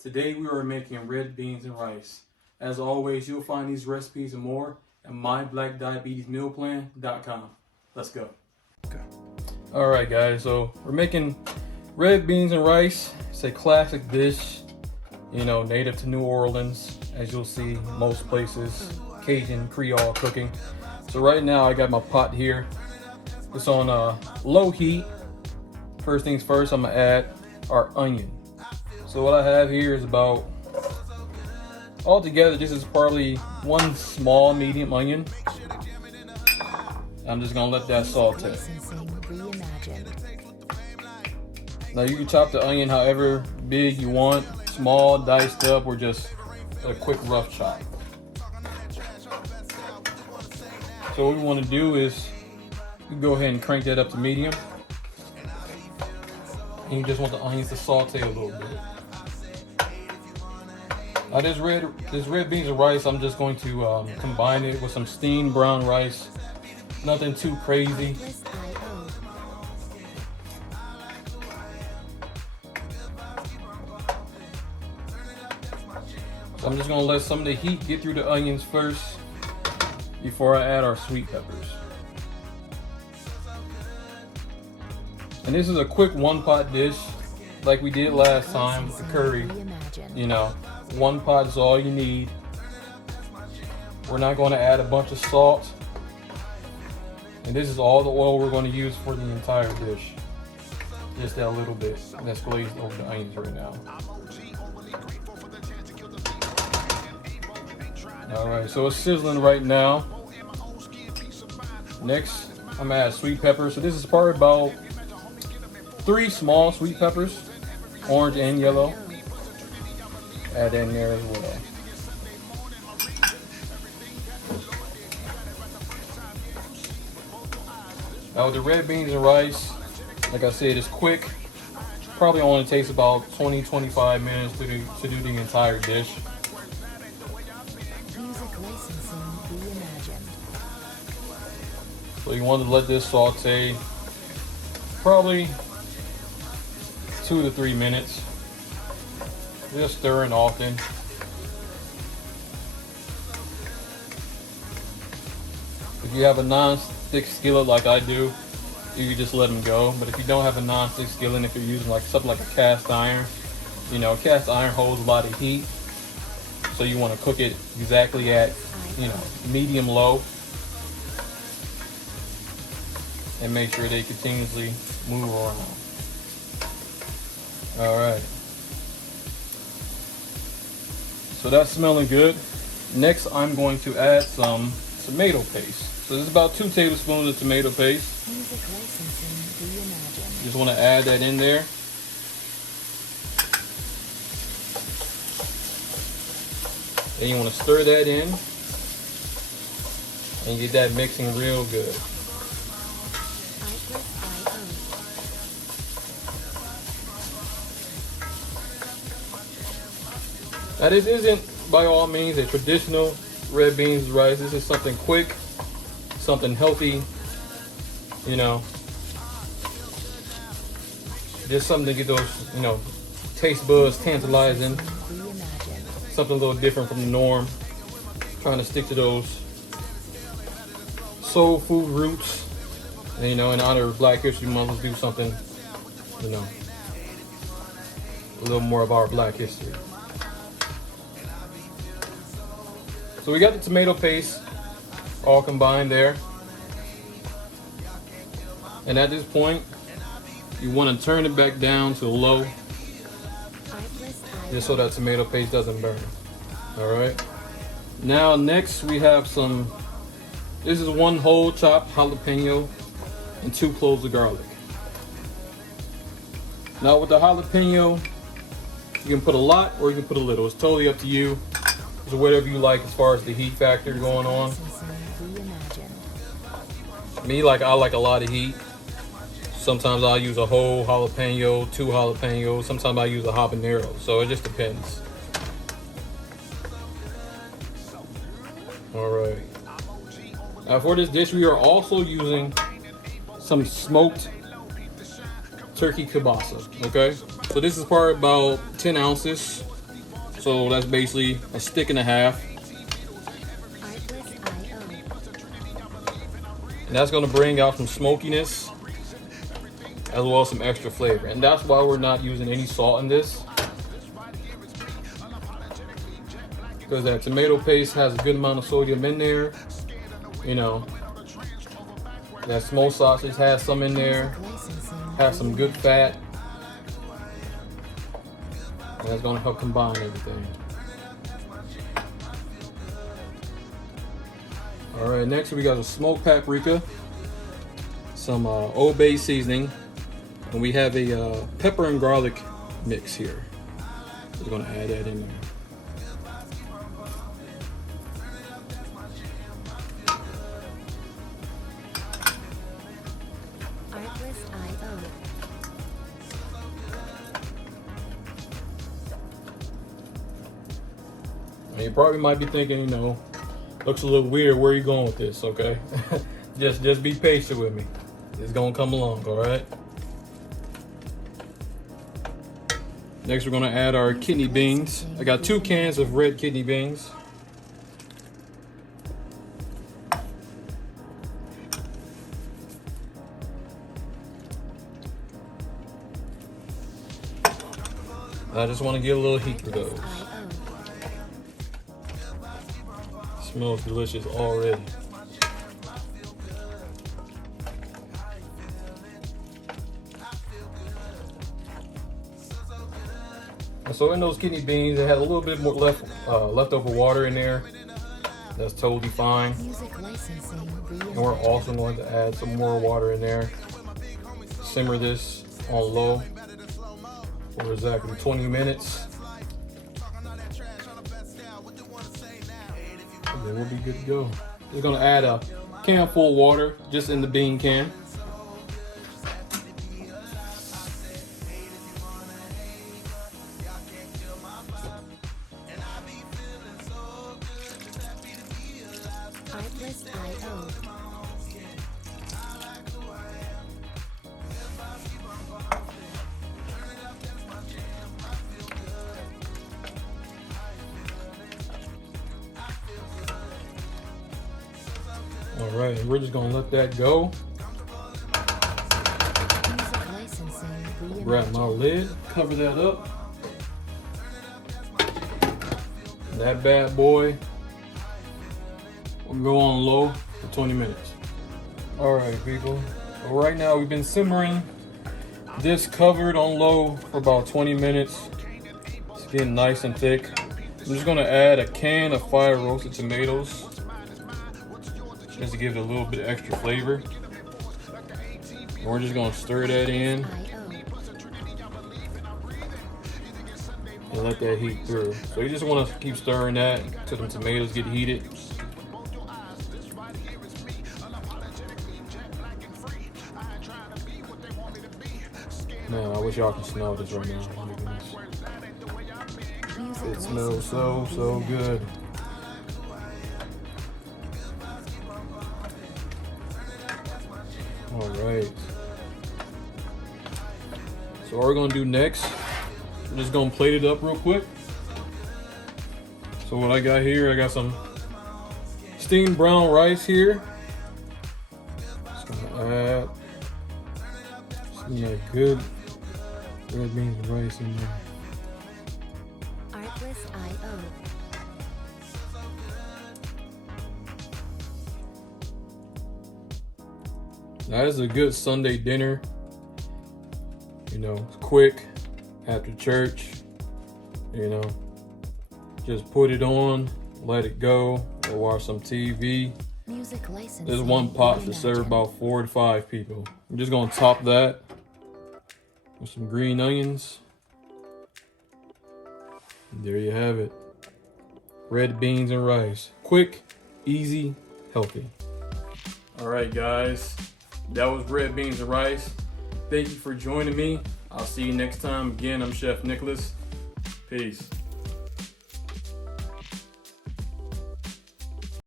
Today we are making red beans and rice. As always, you'll find these recipes and more at myblackdiabetesmealplan.com. Let's go. Okay. All right, guys, so we're making red beans and rice. It's a classic dish, you know, native to New Orleans, as you'll see most places, Cajun, Creole cooking. So right now I got my pot here. It's on low heat. First things first, I'm gonna add our onion. So what I have here is about, altogether this is probably one small medium onion. I'm just gonna let that saute. Now you can chop the onion however big you want, small, diced up, or just a quick rough chop. So what we want to do is you can go ahead and crank that up to medium. And you just want the onions to saute a little bit. Now this red beans and rice, I'm just going to combine it with some steamed brown rice. Nothing too crazy. So I'm just gonna let some of the heat get through the onions first before I add our sweet peppers. And this is a quick one pot dish like we did last time with the curry. You know, one pot is all you need. We're not going to add a bunch of salt. And this is all the oil we're going to use for the entire dish. Just that little bit that's glazed over the onions right now. Alright, so it's sizzling right now. Next, I'm gonna add sweet pepper. So this is probably about 3 small sweet peppers, orange and yellow. Add in there as well. Now with the red beans and rice, like I said, it's quick. Probably only takes about 20-25 minutes to do the entire dish. So you want to let this saute probably 2 to 3 minutes. Just stirring often. If you have a non-stick skillet like I do, you can just let them go. But if you don't have a non-stick skillet, if you're using like something like a cast iron, you know, cast iron holds a lot of heat. So you want to cook it exactly at, you know, medium low. And make sure they continuously move around. All right. So that's smelling good. Next, I'm going to add some tomato paste. So this is about 2 tablespoons of tomato paste. Just want to add that in there. Then you want to stir that in and get that mixing real good. Now this isn't by all means a traditional red beans and rice. This is something quick, something healthy, you know. Just something to get those, you know, taste buds tantalizing. Something a little different from the norm. Trying to stick to those soul food roots. And, you know, in honor of Black History Month, let's do something, you know, a little more of our Black history. So we got the tomato paste all combined there. And at this point, you want to turn it back down to low, just so that tomato paste doesn't burn. All right. Now next we have some, this is 1 whole chopped jalapeno and 2 cloves of garlic. Now with the jalapeno, you can put a lot or you can put a little. It's totally up to you. So whatever you like as far as the heat factor going on. Me, like, I like a lot of heat. Sometimes I'll use a whole jalapeno, 2 jalapenos. Sometimes I use a habanero. So it just depends. All right. Now for this dish, we are also using some smoked turkey kielbasa. Okay. So this is probably about 10 ounces. So that's basically a stick and a half. And that's gonna bring out some smokiness as well as some extra flavor. And that's why we're not using any salt in this. Because that tomato paste has a good amount of sodium in there. You know, that smoked sausage has some in there, has some good fat. And that's gonna help combine everything. All right, next we got a smoked paprika, some Old Bay seasoning, and we have a pepper and garlic mix here. We're gonna add that in there. And you probably might be thinking, you know, looks a little weird. Where are you going with this? Okay, just be patient with me. It's gonna come along, all right. Next, we're gonna add our kidney beans. I got 2 cans of red kidney beans. I just want to get a little heat to those. Smells delicious already. And so in those kidney beans, it had a little bit more leftover water in there. That's totally fine. And we're also going to add some more water in there. Simmer this on low for exactly 20 minutes. And then we'll be good to go. Just gonna add a can full of water just in the bean can. All right, and we're just gonna let that go. Grab my lid, cover that up. And that bad boy will go on low for 20 minutes. All right, people. So right now we've been simmering this covered on low for about 20 minutes. It's getting nice and thick. I'm just gonna add a can of fire roasted tomatoes, just to give it a little bit extra flavor. And we're just gonna stir that in and let that heat through. So you just wanna keep stirring that until the tomatoes get heated. Man, I wish y'all can smell this right now. Oh my goodness. It smells so good. All right. So what we're gonna do next, we're just gonna plate it up real quick. So what I got here, I got some steamed brown rice here. Just gonna add some of that good red beans and rice in there. That is a good Sunday dinner. You know, it's quick after church. You know, just put it on, let it go, or watch some TV. This one pot should serve about 4 to 5 people. I'm just gonna top that with some green onions. And there you have it. Red beans and rice. Quick, easy, healthy. All right, guys. That was red beans and rice. Thank you for joining me. I'll see you next time. Again, I'm Chef Nicholas. Peace.